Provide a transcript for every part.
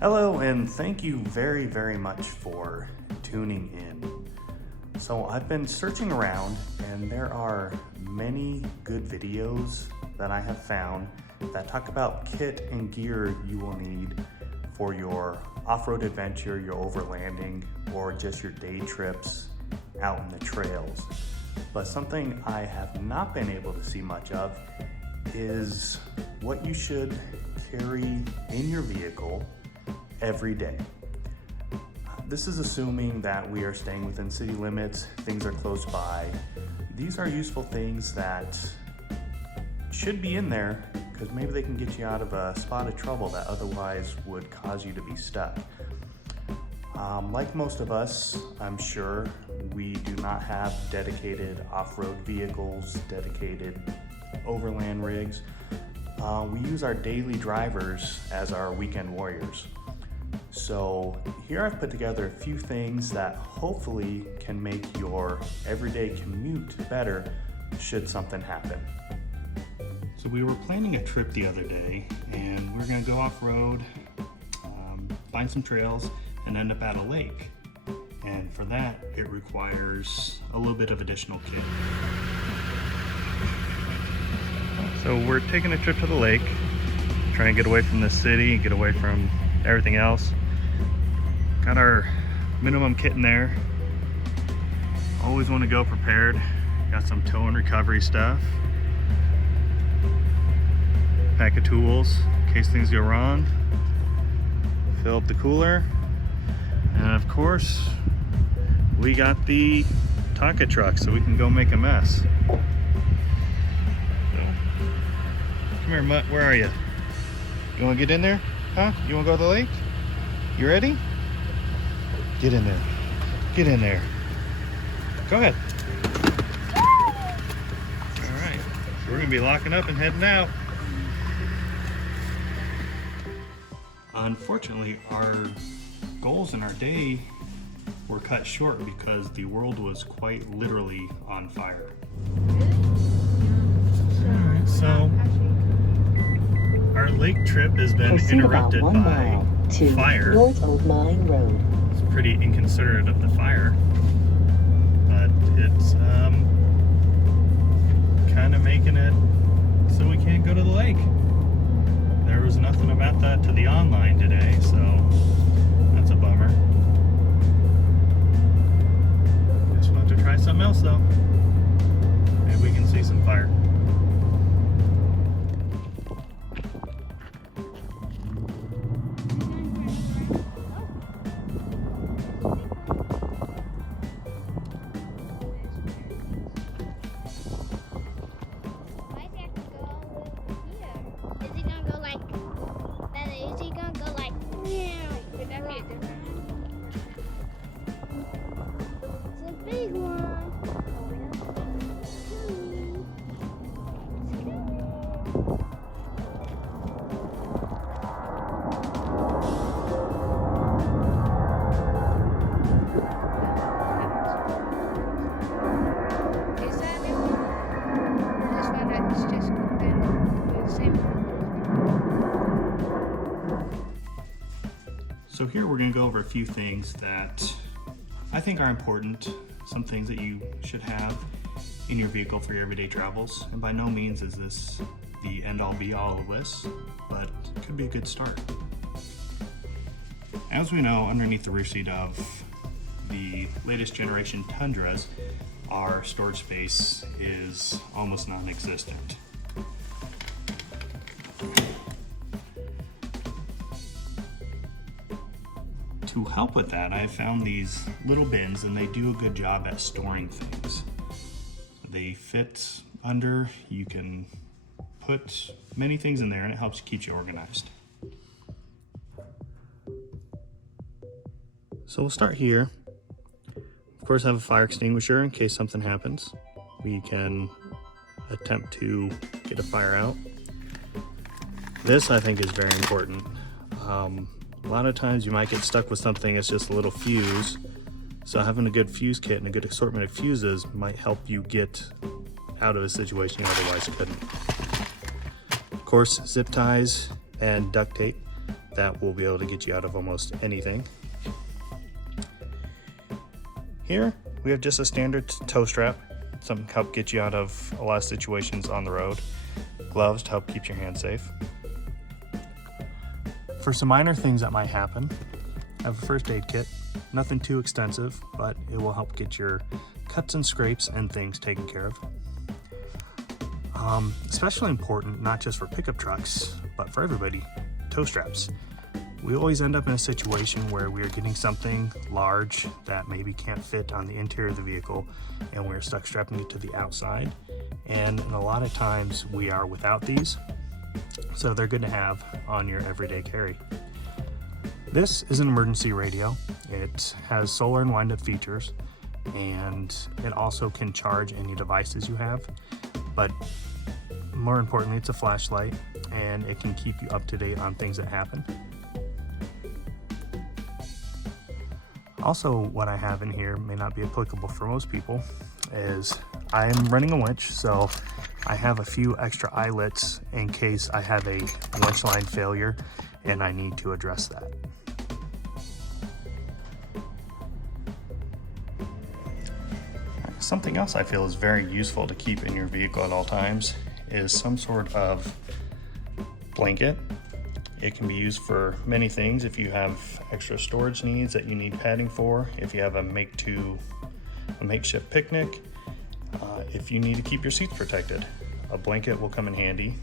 Hello, and thank you very much for tuning in. So I've been searching around and there are many good videos that I have found that talk about kit and gear you will need for your off-road adventure, your overlanding, or just your day trips out in the trails. But something I have not been able to see much of is what you should carry in your vehicle every day. This is assuming that we are staying within city limits, things are close by. These are useful things that should be in there because maybe they can get you out of a spot of trouble that otherwise would cause you to be stuck. Like most of us, I'm sure, we do not have dedicated off-road vehicles, dedicated overland rigs. We use our daily drivers as our weekend warriors. So here I've put together a few things that hopefully can make your everyday commute better should something happen. So we were planning a trip the other day and we're gonna go off-road, find some trails and end up at a lake. And for that, it requires a little bit of additional kit. So we're taking a trip to the lake, trying to get away from the city, get away from everything else. Got our minimum kit in there. Always want to go prepared. Got some tow and recovery stuff. Pack of tools in case things go wrong. Fill up the cooler. And of course, we got the Tonka truck so we can go make a mess. So, come here, Mutt, where are you? You want to get in there? Huh? You want to go to the lake? You ready? Get in there. Get in there. Go ahead. All right. So we're going to be locking up and heading out. Unfortunately, our goals in our day were cut short because the world was quite literally on fire. All right, so our lake trip has been interrupted by fire. North Old Mine Road. It's pretty inconsiderate of the fire, but it's kind of making it so we can't go to the lake. There was nothing about that to the online today, so that's a bummer. Just want to try something else though. Maybe we can see some fire. Big one. So here we're going to go over a few things that I think are important, some things that you should have in your vehicle for your everyday travels. And by no means is this the end-all be-all of this, but it could be a good start. As we know, underneath the rear seat of the latest generation Tundras, our storage space is almost non-existent. To help with that, I found these little bins and they do a good job at storing things. They fit under, you can put many things in there and it helps keep you organized. So we'll start here. Of course, I have a fire extinguisher in case something happens. We can attempt to get a fire out. This I think is very important. A lot of times you might get stuck with something that's just a little fuse. So having a good fuse kit and a good assortment of fuses might help you get out of a situation you otherwise couldn't. Of course, zip ties and duct tape. that will be able to get you out of almost anything. Here we have just a standard toe strap, something to help get you out of a lot of situations on the road. Gloves to help keep your hands safe. For some minor things that might happen, I have a first aid kit. Nothing too extensive, but it will help get your cuts and scrapes and things taken care of. Especially important, not just for pickup trucks, but for everybody, toe straps. We always end up in a situation where we are getting something large that maybe can't fit on the interior of the vehicle, and we're stuck strapping it to the outside. And a lot of times we are without these, so they're good to have on your everyday carry. This is an emergency radio. It has solar and wind-up features, and it also can charge any devices you have, but more importantly, it's a flashlight, and it can keep you up to date on things that happen. Also, what I have in here may not be applicable for most people, is I'm running a winch, so I have a few extra eyelets in case I have a winch line failure and I need to address that. Something else I feel is very useful to keep in your vehicle at all times is some sort of blanket. It can be used for many things. If you have extra storage needs that you need padding for, if you have a makeshift picnic, if you need to keep your seats protected, a blanket will come in handy.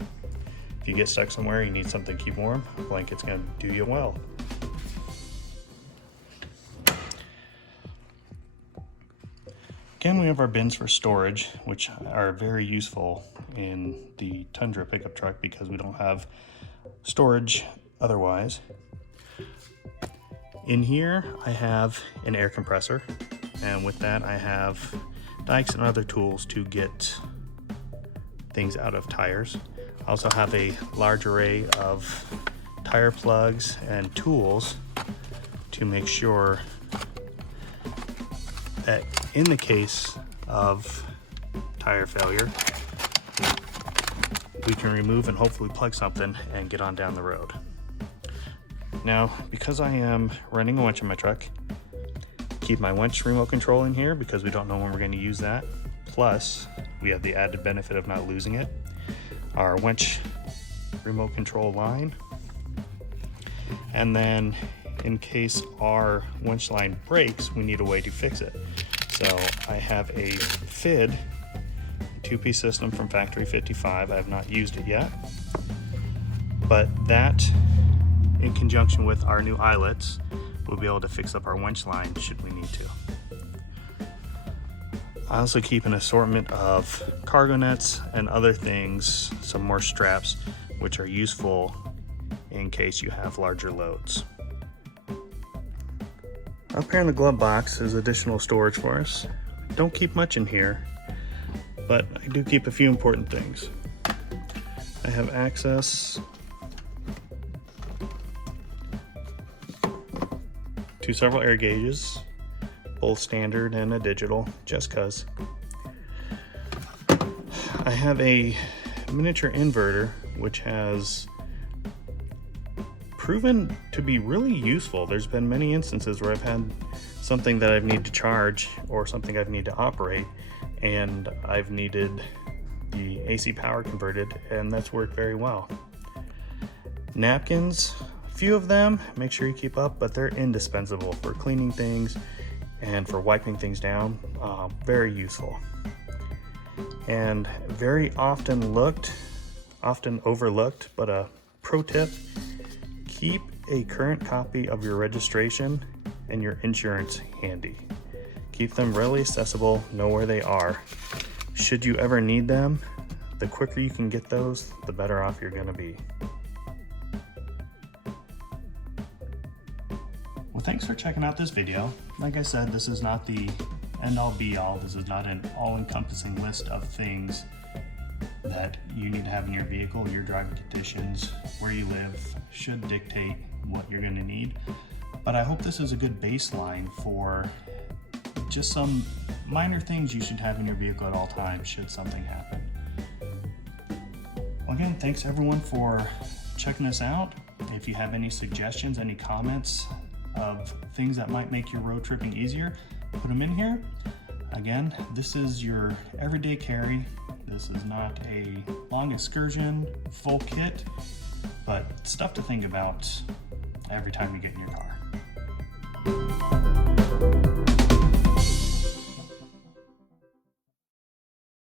If you get stuck somewhere, you need something to keep warm, a blanket's going to do you well. Again, we have our bins for storage, which are very useful in the Tundra pickup truck because we don't have storage otherwise. In here, I have an air compressor, and with that, I have dikes and other tools to get things out of tires. I also have a large array of tire plugs and tools to make sure that in the case of tire failure, we can remove and hopefully plug something and get on down the road. Now, because I am running a winch in my truck, keep my winch remote control in here because we don't know when we're going to use that. Plus, we have the added benefit of not losing it. Our winch remote control line. And then in case our winch line breaks, we need a way to fix it. So I have a FID, two-piece system from Factory 55. I have not used it yet, but that in conjunction with our new eyelets, we'll be able to fix up our winch line should we need to. I also keep an assortment of cargo nets and other things, some more straps, which are useful in case you have larger loads. Up here in the glove box is additional storage for us. Don't keep much in here, but I do keep a few important things. I have access to several air gauges, both standard and a digital, just cause. I have a miniature inverter, which has proven to be really useful. There's been many instances where I've had something that I've needed to charge or something I've needed to operate, and I've needed the AC power converted, and that's worked very well. Napkins, a few of them, make sure you keep up, but they're indispensable for cleaning things and for wiping things down. Very useful. And very often overlooked, but a pro tip, keep a current copy of your registration and your insurance handy. Keep them readily accessible, know where they are. Should you ever need them, the quicker you can get those, the better off you're gonna be. Well, thanks for checking out this video. Like I said, this is not the end-all be-all. This is not an all-encompassing list of things that you need to have in your vehicle. Your driving conditions, where you live, should dictate what you're going to need. But I hope this is a good baseline for just some minor things you should have in your vehicle at all times should something happen. Well, again, thanks everyone for checking this out. If you have any suggestions, any comments of things that might make your road tripping easier, put them in here. Again, this is your everyday carry. This is not a long excursion, full kit, but stuff to think about every time you get in your car.